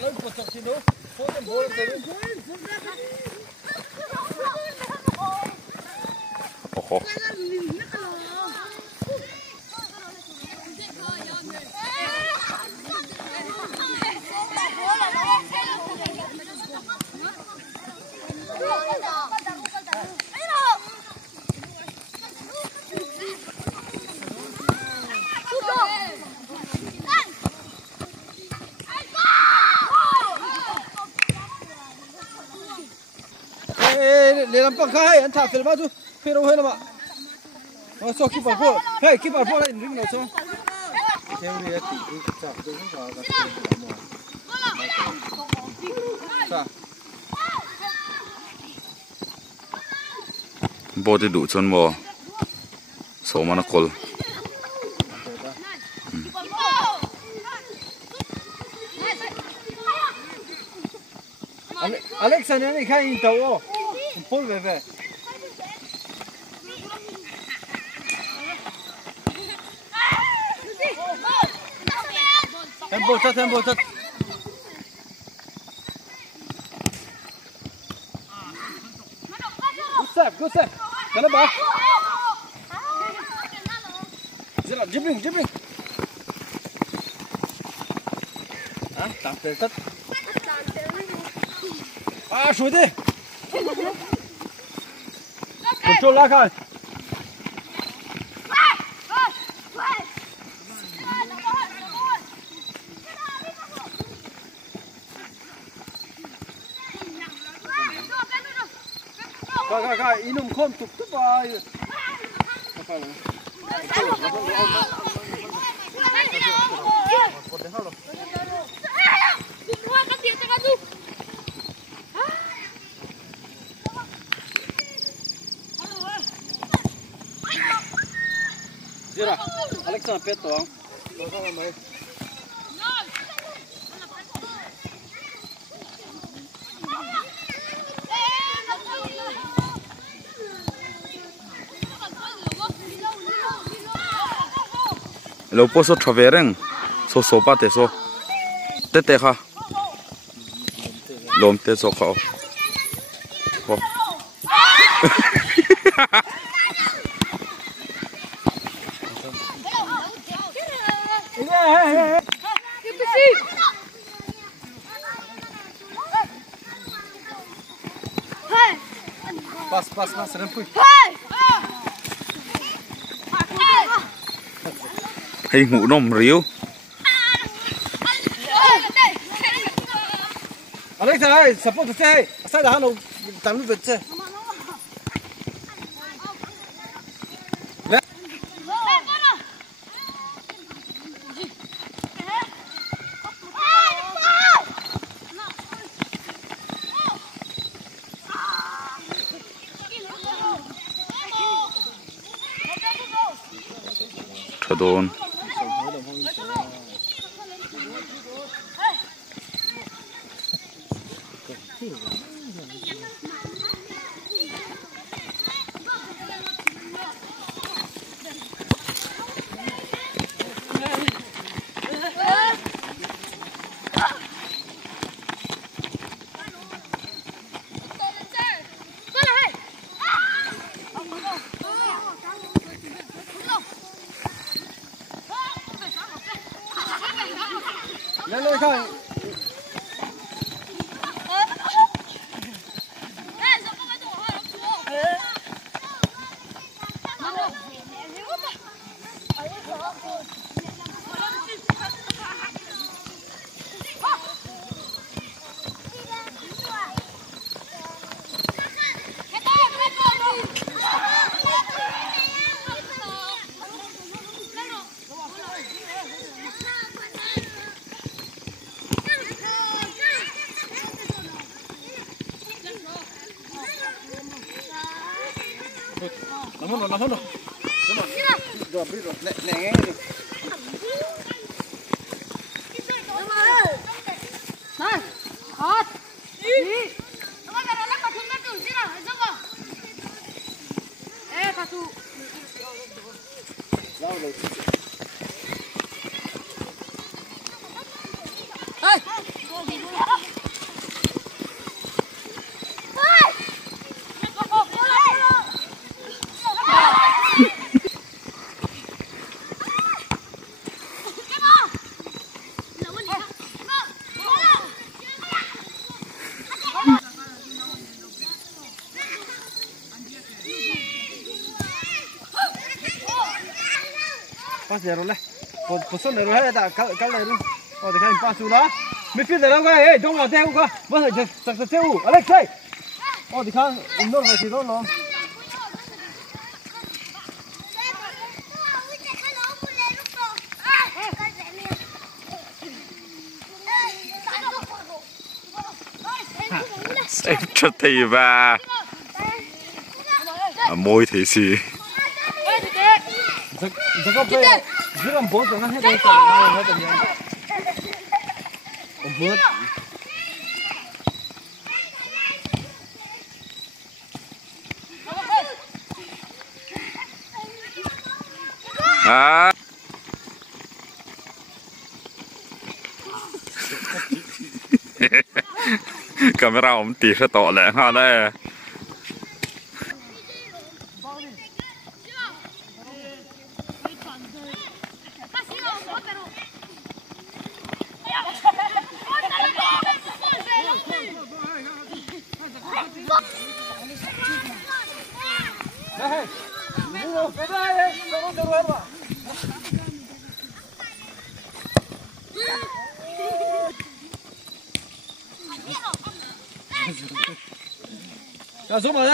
lối của chọc thì nó phố đến phố rồi. Ồ. Để làm bằng khai anh thả phèn bao nhiêu phèn đâu hết mà nó so keep ball hey keep ball lại ring này so theo đi thì chặt tôi cũng vào cái sao bố thì đủ chân bò số mà nó col Alexa này khai in tàu Paul về tempo chất good save cái nó bỏ dribbling tạm thời tất xuống đi control lá khai khai inum không tục tức bài Zira, Alexa peto, lâu po so traveling so pa te so te kha lom te so kha ho Pas, rempui. hay ngủ nôm riu Alexa ơi, support xe hay, sao đã nó tạm lúc vượt xe. Thật đồn lên coi Làm hơn rồi. Rồi, biết rồi. Nè. Này, hot. Đi. Nó bây giờ nó lắc vào thùng ngăn tử chứ nào, hãy dâng vào. Ê, cả tụ. Rồi. Ê. pass giờ rồi này position này rồi hết đã cái này luôn thì cái pass xuống đó midfield này đâu cái đông vào theo cơ vẫn phải chặt theo Alex đây thì cái nó phải thì nó em cho thì ba môi thì gì giờ có phải giờ làm bố cho nó hết đây hết rồi bố à camera ông tỉ sẽ tỏ lẽ ha đây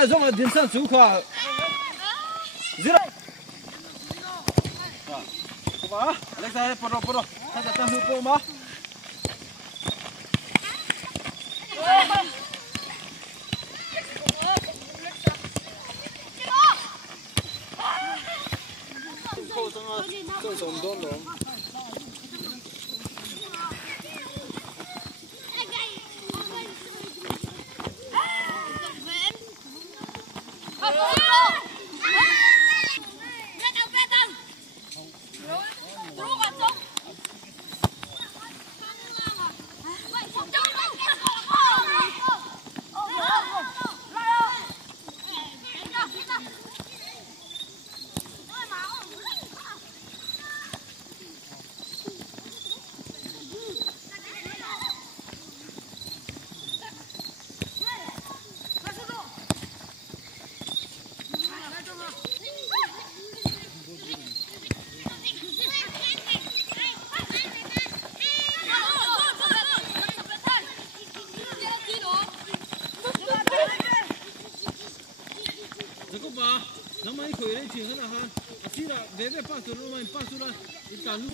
zoom mà đến sân chú khỏa zero ba Alexa poro ta ta hu po ma nó mới khởi lên chuyện hơn là ha chỉ là về pass rồi nó mới pass rồi ít cả lúc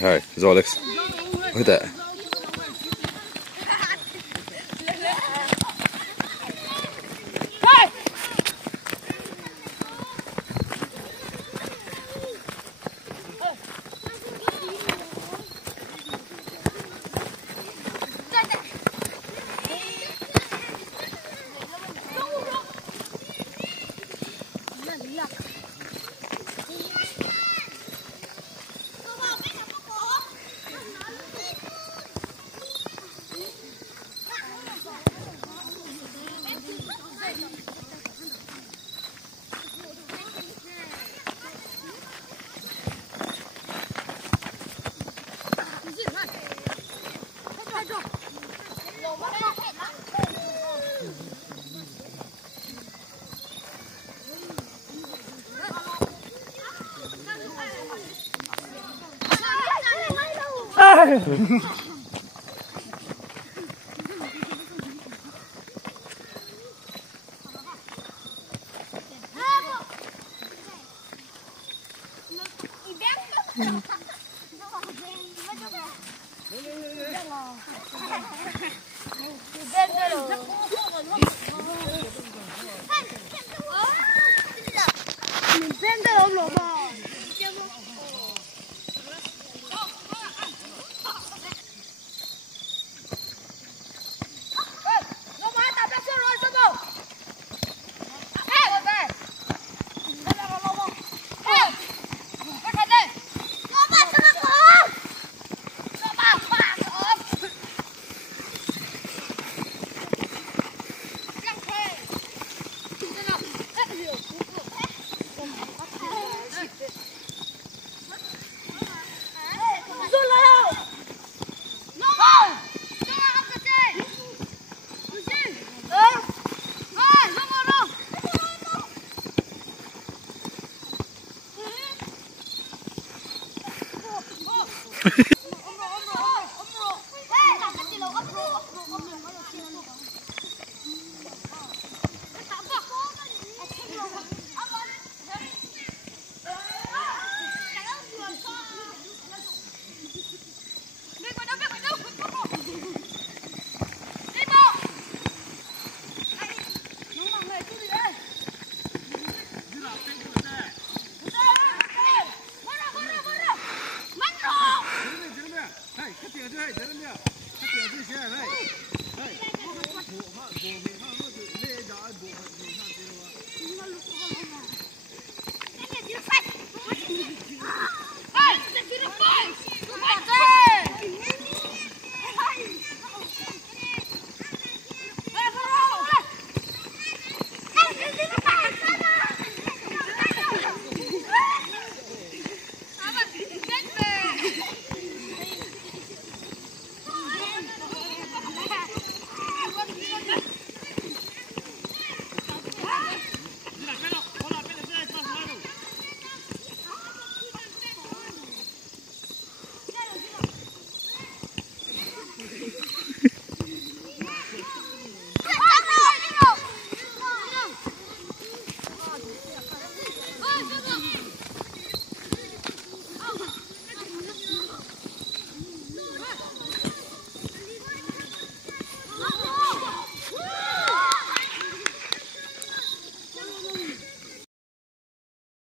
Hai Rolex ôi tệ 对对。